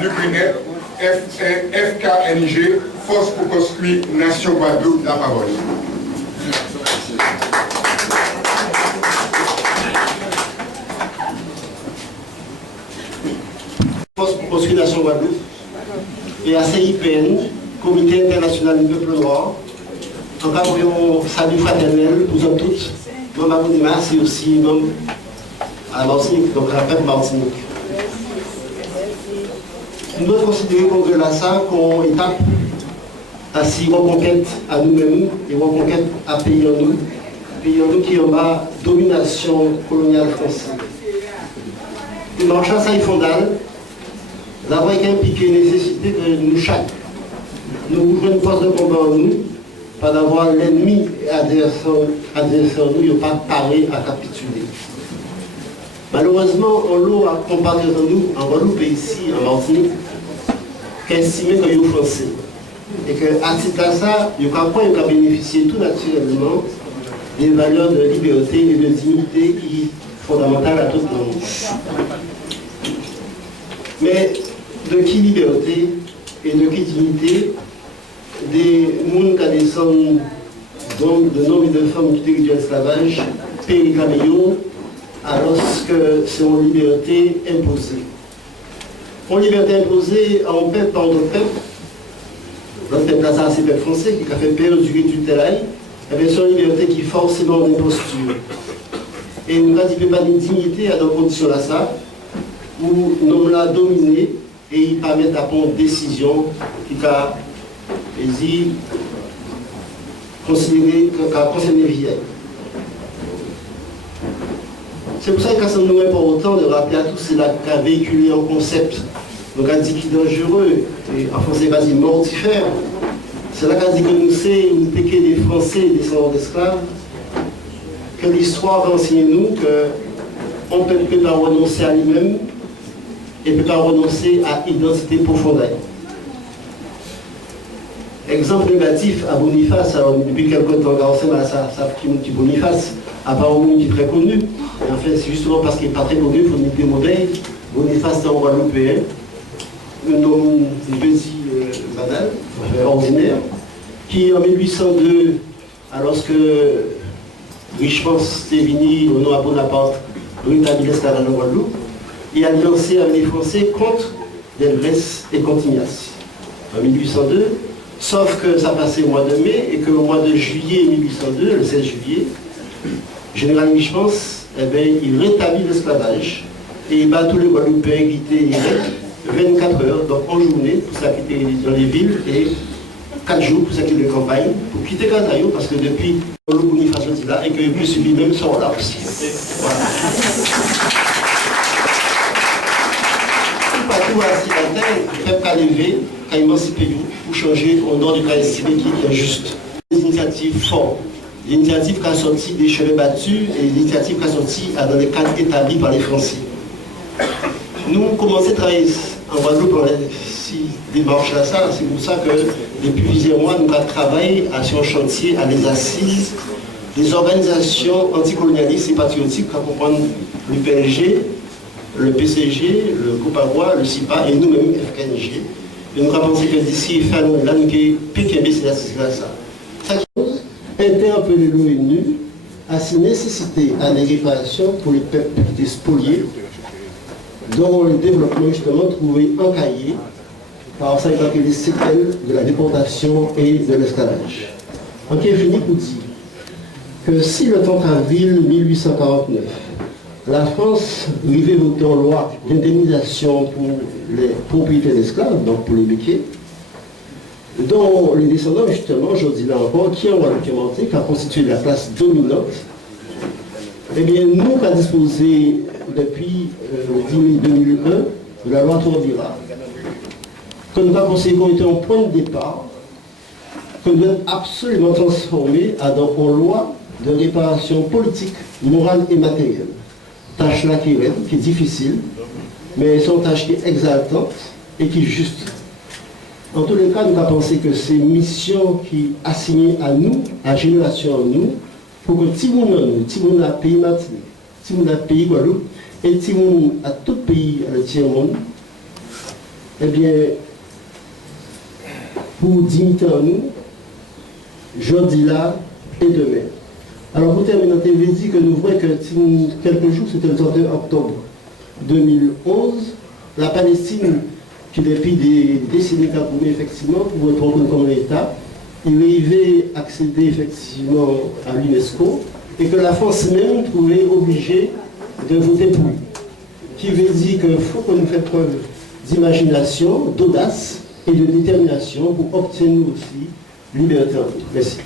nucléaire, FKNG, Force pour construire Nation Guadeloupe, la parole. Force pour construire Nation Guadeloupe et à CIPN, Comité international du peuple noir, en cas de salut fraternel pour nous toutes, membres à Boudima, c'est aussi membres à Martinique, donc à la peuple Martinique. Nous devons considérer le congrès là ça comme étape à si reconquête à nous-mêmes et reconquête à pays en nous qui en bas domination coloniale française. Le marché ça est fondal, d'abord il impliqué la nécessité que nous chaque, nous ouvrons une force de combat en nous, pas d'avoir l'ennemi et adversaire nous, il pas paré à capituler. Malheureusement, on l'a comparé de nous, en Guadeloupe et ici, en Martinique, qu'estimé que nous français. Et qu'à titre de ça, il n'y a pas bénéficier tout naturellement des valeurs de liberté et de dignité qui sont fondamentales à tout le monde. Mais de qui liberté et de qui dignité des gens qui descendent de nombre de femmes qui ont été esclavage, périgamio, alors que c'est une liberté imposée. Une liberté imposée à un peuple par notre peuple. Notre peuple, ça, c'est le peuple français qui a fait perdurer du terrain. C'est une liberté qui est forcément une imposture. Et nous n'avons pas de dignité à nos conditions là, ça, où nous l'avons dominé et il permet à prendre une décision qui a considéré vieille. C'est pour ça que ça nous est important de rappeler à tous ceux-là qui ont véhiculé un concept, donc a dit qu'il est dangereux, et en français quasi mortifère. C'est là qu'on dit que nous sommes une péquée des Français et des descendants d'esclaves, que l'histoire va enseigner nous qu'on ne peut pas renoncer à lui-même et ne peut pas renoncer à l'identité profonde. Exemple négatif à Boniface, alors depuis quelque temps, on a ça qui Boniface, à part un monde qui est très connu. Et en fait, c'est justement parce qu'il n'est pas très connu, il faut nous démoder. Boniface, c'est un Guadeloupéen, un homme petit banal, ordinaire, qui en 1802, alors que Richemont s'est venu au nom à Bonaparte, rétablir l'esclavage en Guadeloupe, il a lancé avec les Français contre Delgrès et Contignac. En 1802, sauf que ça passait au mois de mai et qu'au mois de juillet 1802, le 16 juillet, général Richemont, il rétablit l'esclavage et il bat tous les Guadeloupéens qui étaient 24 heures, donc en journée, pour ça qui étaient dans les villes, et 4 jours pour ça qui étaient dans les campagnes, pour quitter Cantaïo, parce que depuis le Boniface est là et qu'il peut subir même son là aussi. Voilà. Tout partout à la terre, le peuple a levé, a émancipé pour changer au nom du cas estimé qui est juste. Des initiatives fortes. L'initiative qui a sorti des chemins battus et l'initiative qui a sorti dans les cadres établis par les Français. Nous commençons à travailler en Guadeloupe dans ces démarches-là, c'est pour ça que depuis plusieurs mois, nous avons travaillé sur un chantier à les assises des organisations anticolonialistes et patriotiques, à comprendre le PLG, le PCG, le COPAGOA, le CIPA et nous-mêmes, FKNG. Et nous avons pensé que d'ici fin de l'année, PKB, c'est ça. Interpeller l'ONU à ses nécessités à des réparations pour les peuples qui étaient spoliés, dont le développement justement trouvé encaillé par ça les séquelles de la déportation et de l'esclavage. En qui est fini pour dire que si le 30 avril 1849, la France arrivait voter en loi d'indemnisation pour les propriétés d'esclaves, donc pour les béquets, dont les descendants, justement, aujourd'hui là encore, qui ont documenté, qui a constitué la classe dominante, eh bien, nous avons disposé depuis 2001 de la loi Tourbillard, que nous avons considéré comme étant un point de départ, que nous devons absolument transformer en loi de réparation politique, morale et matérielle. Tâche là qui est difficile, mais c'est une tâche qui est exaltante et qui est juste. En tous les cas, nous avons pensé que c'est une mission qui est assignée à nous, à la génération à nous, pour que tout le monde a pays Martinique, tout le monde a pays Guadeloupe, et tout le monde a tout pays, le tiers-monde, eh bien, pour dignité en nous, jeudi là et demain. Alors pour terminer, on avait dit que nous voyons que quelques jours, c'était le 31 octobre 2011, la Palestine, qui depuis des décennies qu'a promis effectivement pour être reconnu comme l'État, il arrivait à accéder effectivement à l'UNESCO et que la France même trouvait obligée de voter pour lui. Qui veut dire qu'il faut qu'on nous fasse preuve d'imagination, d'audace et de détermination pour obtenir aussi liberté en tout. Merci.